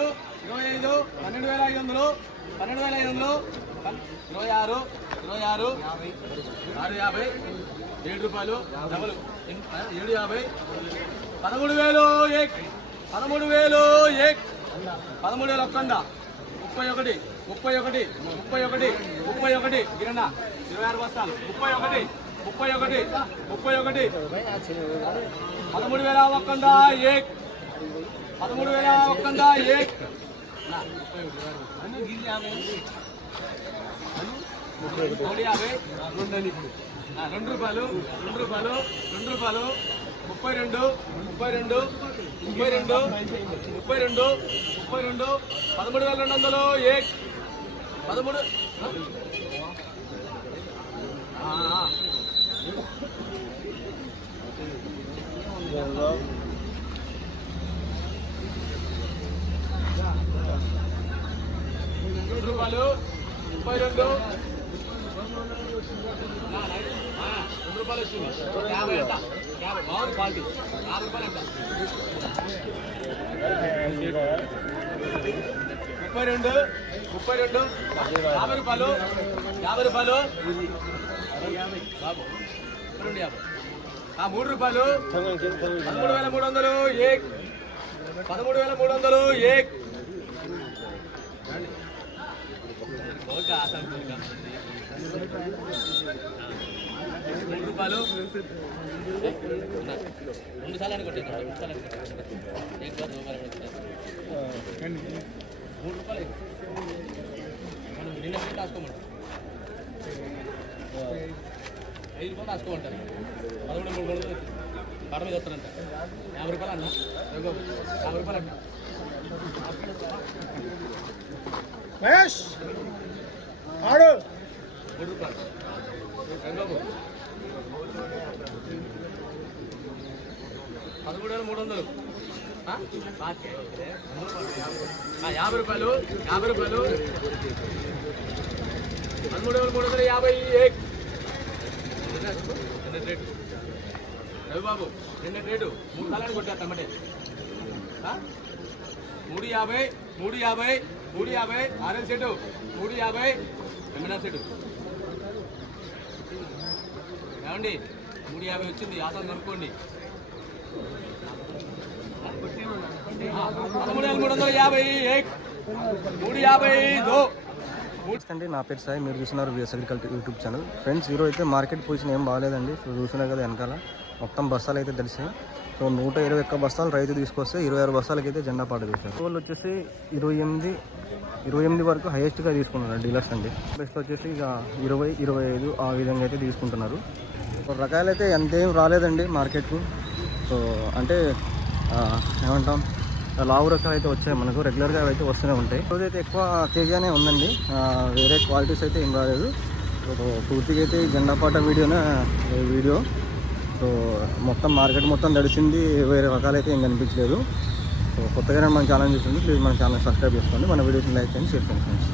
ఐదు ఇరవై ఐదు పన్నెండు వేల ఐదు వందలు పన్నెండు వేల ఐదు వందలు ఇరవై ఆరు ఇరవై ఆరు ఆరు యాభై ఏడు రూపాయలు డబల్ ఏడు యాభై పదమూడు వేలు ఏక్ పదమూడు వేలు ఏక్ పదమూడు వేలు ఒక్కంద ముప్పై ఒకటి ముప్పై ఒకటి ముప్పై ఒకటి ముప్పై ఒకటి గిరణ ఇరవై ఆరు బస్తాలు ముప్పై ఒకటి ముప్పై ఒకటి ముప్పై ఒకటి పదమూడు వేల ఒక్కంద ఏక్ పదమూడు వేల ఒక్కంద ఏక్ నా, మూడు యాభై రెండు అని ఇప్పుడు రెండు రూపాయలు రెండు రూపాయలు రెండు రూపాయలు ముప్పై రెండు ముప్పై రెండు ముప్పై రెండు ముప్పై రెండు ముప్పై రెండు పదమూడు వేల రెండు వందలు ఏక్ పదమూడు ఆ, ఆ. రెండు రూపాయలు ముప్పై రెండు. రెండు రూపాయలు వచ్చింది యాభై ఎంత యాభై బాగుంది క్వాలిటీ నాలుగు రూపాయలు ఎంత ముప్పై రెండు ముప్పై రెండు. యాభై రూపాయలు యాభై రూపాయలు. బాబు రెండు యాభై. ఆ మూడు రూపాయలు. పదమూడు వేల మూడు వందలు ఏ పదమూడు వేల మూడు వందలు ఏ ఓకే ఆసాం మూడు రూపాయలు. రెండు సార్లు అనుకుంటే రెండు సార్లు మూడు రూపాయలు మనం నిన్న రాసుకోమంటాం. ఐదు రూపాయలు రాసుకోమంటారు. పదమూడు మూడు మూడు పడ మీద వస్తారంట. యాభై రూపాయలు అన్న. యాభై రూపాయలు అంట మహేష్! ఆడు. పదమూడు వేల మూడు వందలు యాభై రూపాయలు యాభై రూపాయలు. పదమూడు వేల మూడు వందల యాభై ఏక్. నిన్న రేటు. రవిబాబు నిన్న రేటు. మూడు సార్లు కొట్టారు టమాటే మూడు యాభై మూడు యాభై మూడు యాభై ఆర్ఎల్ సెటు మూడు యాభై ఎమ్మెనా సెటు. ఏమండి? మూడు యాభై వచ్చింది ఆసం కనుక్కోండి. పదమూడు వేల మూడు వందల యాభై మూడు యాభై దో. అండి నా పేరు సాయి మీరు చూస్తున్నారు V S agriculture YouTube channel friends ఈరోజు అయితే మార్కెట్ పొజిషన్ ఏం బాగాలేదండి. సో చూస్తున్నారు కదా వెనకాల. మొత్తం బస్సాలు అయితే తెలిసాయి సో నూట ఇరవై ఒక్క బస్తాలు రైతు తీసుకొస్తే ఇరవై ఆరు బస్తాలకి అయితే జెండా పాట చేశారు వాళ్ళు వచ్చేసి ఇరవై ఎనిమిది ఇరవై ఎనిమిది వరకు హైయెస్ట్గా తీసుకుంటున్నారు డీలర్స్ అండి. బెస్ట్ వచ్చేసి ఇక ఇరవై ఇరవై ఐదు ఆ విధంగా అయితే తీసుకుంటున్నారు. రకాలు అయితే ఎంతేం రాలేదండి మార్కెట్కు. సో అంటే ఏమంటాం లావు రకాలు అయితే వచ్చాయి మనకు రెగ్యులర్గా అయితే వస్తూనే ఉంటాయి. రోజు అయితే ఎక్కువ తేజానే ఉందండి. వేరే క్వాలిటీస్ అయితే ఏం రాలేదు. సో పూర్తిగా అయితే జెండా జెండాపాట వీడియోనే వీడియో. సో మొత్తం మార్కెట్ మొత్తం తడిసింది వేరే రకాలు అయితే ఏం కనిపించలేదు. సో కొత్తగానే మన ఛానల్ చూసింది ప్లీజ్ మన ఛానల్ సబ్స్క్రైబ్ చేసుకోండి. మన వీడియోస్ని లైక్ చేయండి షేర్ చేయండి ఫ్రెండ్స్